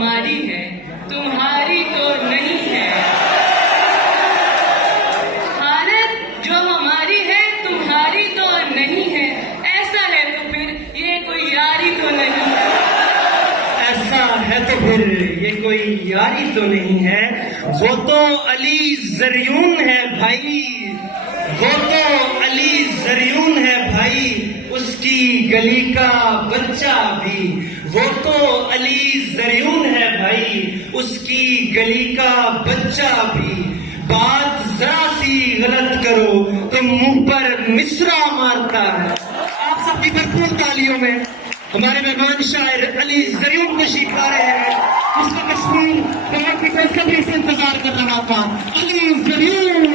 हमारी है तुम्हारी तो नहीं है। हालत जो हमारी है तुम्हारी तो नहीं है, ऐसा है तो फिर ये कोई यारी तो नहीं है। ऐसा है तो फिर ये कोई यारी तो नहीं है। वो तो अली ज़रियून है भाई, वो तो अली ज़रियून है भाई, उसकी गली का बच्चा भी। वो तो अली ज़रियून है भाई, उसकी गली का बच्चा भी। बात जरा सी गलत करो तो मुंह पर मिसरा मारता है। आप सबकी भरपूर तालियों में हमारे मेहमान शायर अली ज़रियून तशरीफ ला रहे हैं, जिसका मशहूर बहुत ही बेसब्री से इंतजार कर रहा था। अली ज़रियून